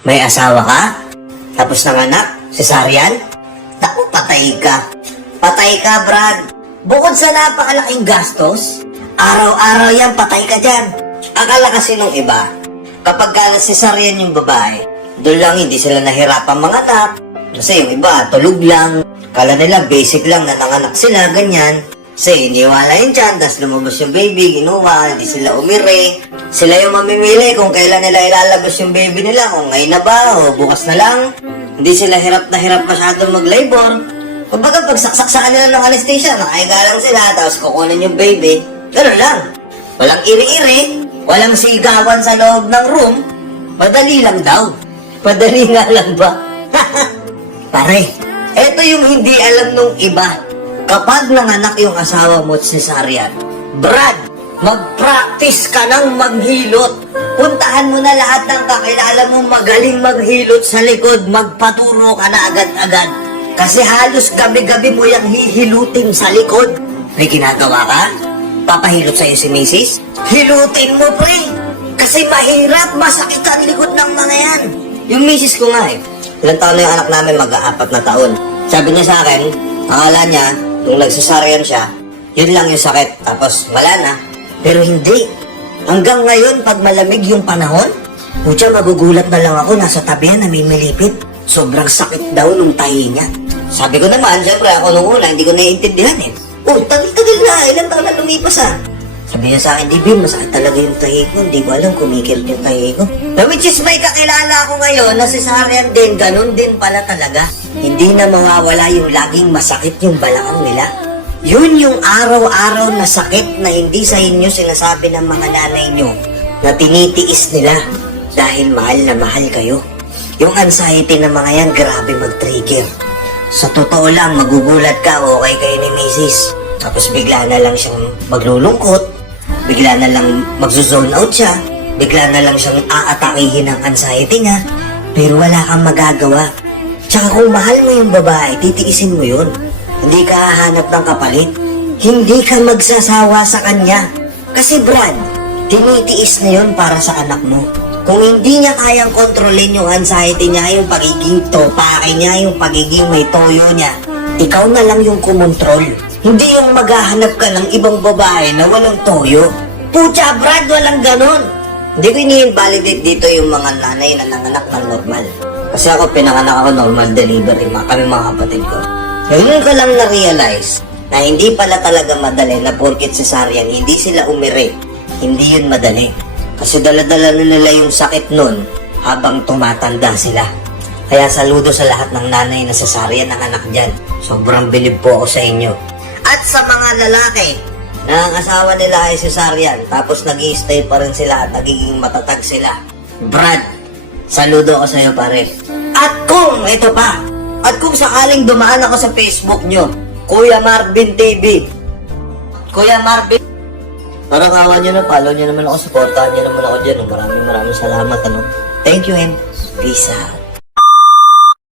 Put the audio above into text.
May asawa ka? Tapos nanganak? Cesarean? Naku, patay ka. Patay ka, Brad. Bukod sa napakalaking gastos, araw-araw yan, patay ka dyan. Akala kasi nung iba, kapag ka cesarean yung babae, doon lang hindi sila nahirapan mga anak. Kasi yung iba, tulog lang. Kala nila, basic lang na nanganak sila, ganyan. Kasi iniwala yung tiyan, tapos lumabas yung baby, ginuha, hindi sila umiri. Sila yung mamimili kung kailan nila ilalabas yung baby nila, kung ngayon na ba o bukas na lang. Hindi sila hirap na hirap masyadong mag-labor. Kumbaga pag saksak sa kanila ng anesthesia, nakahiga lang sila, tapos kukunin yung baby. Ganun lang. Walang iri-iri, walang sigawan sa loob ng room. Madali lang daw. Madali nga lang ba? Pare, eto yung hindi alam nung iba. Kapag nanganak yung asawa mo at cesarean, Brad, mag-practice ka ng maghilot. Puntahan mo na lahat ng kakilala mo magaling maghilot sa likod, magpaturo ka na agad-agad. Kasi halos gabi-gabi mo yung hihilutin sa likod. May ginagawa ka? Papahilot sa'yo si Mrs.? Hilutin mo, pre! Kasi mahirap, masakit ang likod ng mga yan. Yung Mrs. ko nga ilang taon na yung anak namin, mag-4 na taon. Sabi niya sa akin, akala niya, nung nagcesarean siya, yun lang yung sakit, tapos wala na. Pero hindi. Hanggang ngayon, pag malamig yung panahon, putya, magugulat na lang ako, nasa tabi yan, namimilipit. Sobrang sakit daw nung tahi niya. Sabi ko naman, siyempre ako nung una, hindi ko naiintindihan Oh, tagal-tagal na, ilang taon na lumipas Sabi niya sa akin, Dibin, masakit talaga yung tahi ko. Hindi ko alam, kumikil yung tahi ko. Which is may kakilala ako ngayon na cesarean din, ganun din pala talaga. Hindi na mawawala yung laging masakit yung balakang nila. Yun yung araw-araw na sakit na hindi sa inyo sinasabi ng mga nanay nyo na tinitiis nila dahil mahal na mahal kayo. Yung anxiety ng mga yan, grabe mag-trigger. Sa totoo lang, magugulat ka, okay kayo ni Mrs. Tapos bigla na lang siyang maglulungkot, bigla na lang magzo-zone out siya, bigla na lang siyang aatakihin ng anxiety niya, pero wala kang magagawa. Tsaka kung mahal mo yung babae, titiisin mo yun. Hindi ka hahanap ng kapalit. Hindi ka magsasawa sa kanya. Kasi Brad, tinitiis na yun para sa anak mo. Kung hindi niya kayang kontrolin yung anxiety niya, yung pagiging topake niya, yung pagiging may toyo niya, ikaw na lang yung kumontrol. Hindi yung maghahanap ka ng ibang babae na walang toyo. Pucha Brad, walang ganon. Hindi ko ini-invalidate dito yung mga nanay na nanganak ng normal. Kasi ako, pinanganak ako normal delivery, kami mga kapatid ko. Ngayon ko lang na-realize na hindi pala talaga madali na porket cesarean, hindi sila umiri. Hindi yun madali. Kasi dala-dala nila yung sakit nun habang tumatanda sila. Kaya saludo sa lahat ng nanay na cesarean ng anak dyan. Sobrang bilib po ako sa inyo. At sa mga lalaki na ang asawa nila ay cesarean, tapos nag-i-stay pa rin sila at nagiging matatag sila. Brad, saludo ako sa'yo pare. At kung, ito pa, at kung sakaling dumaan ako sa Facebook nyo, Kuya Marvin TV. Kuya Marvin, parang kawan nyo na, follow nyo naman ako, supportahan nyo naman ako dyan. Maraming salamat, Thank you and peace out.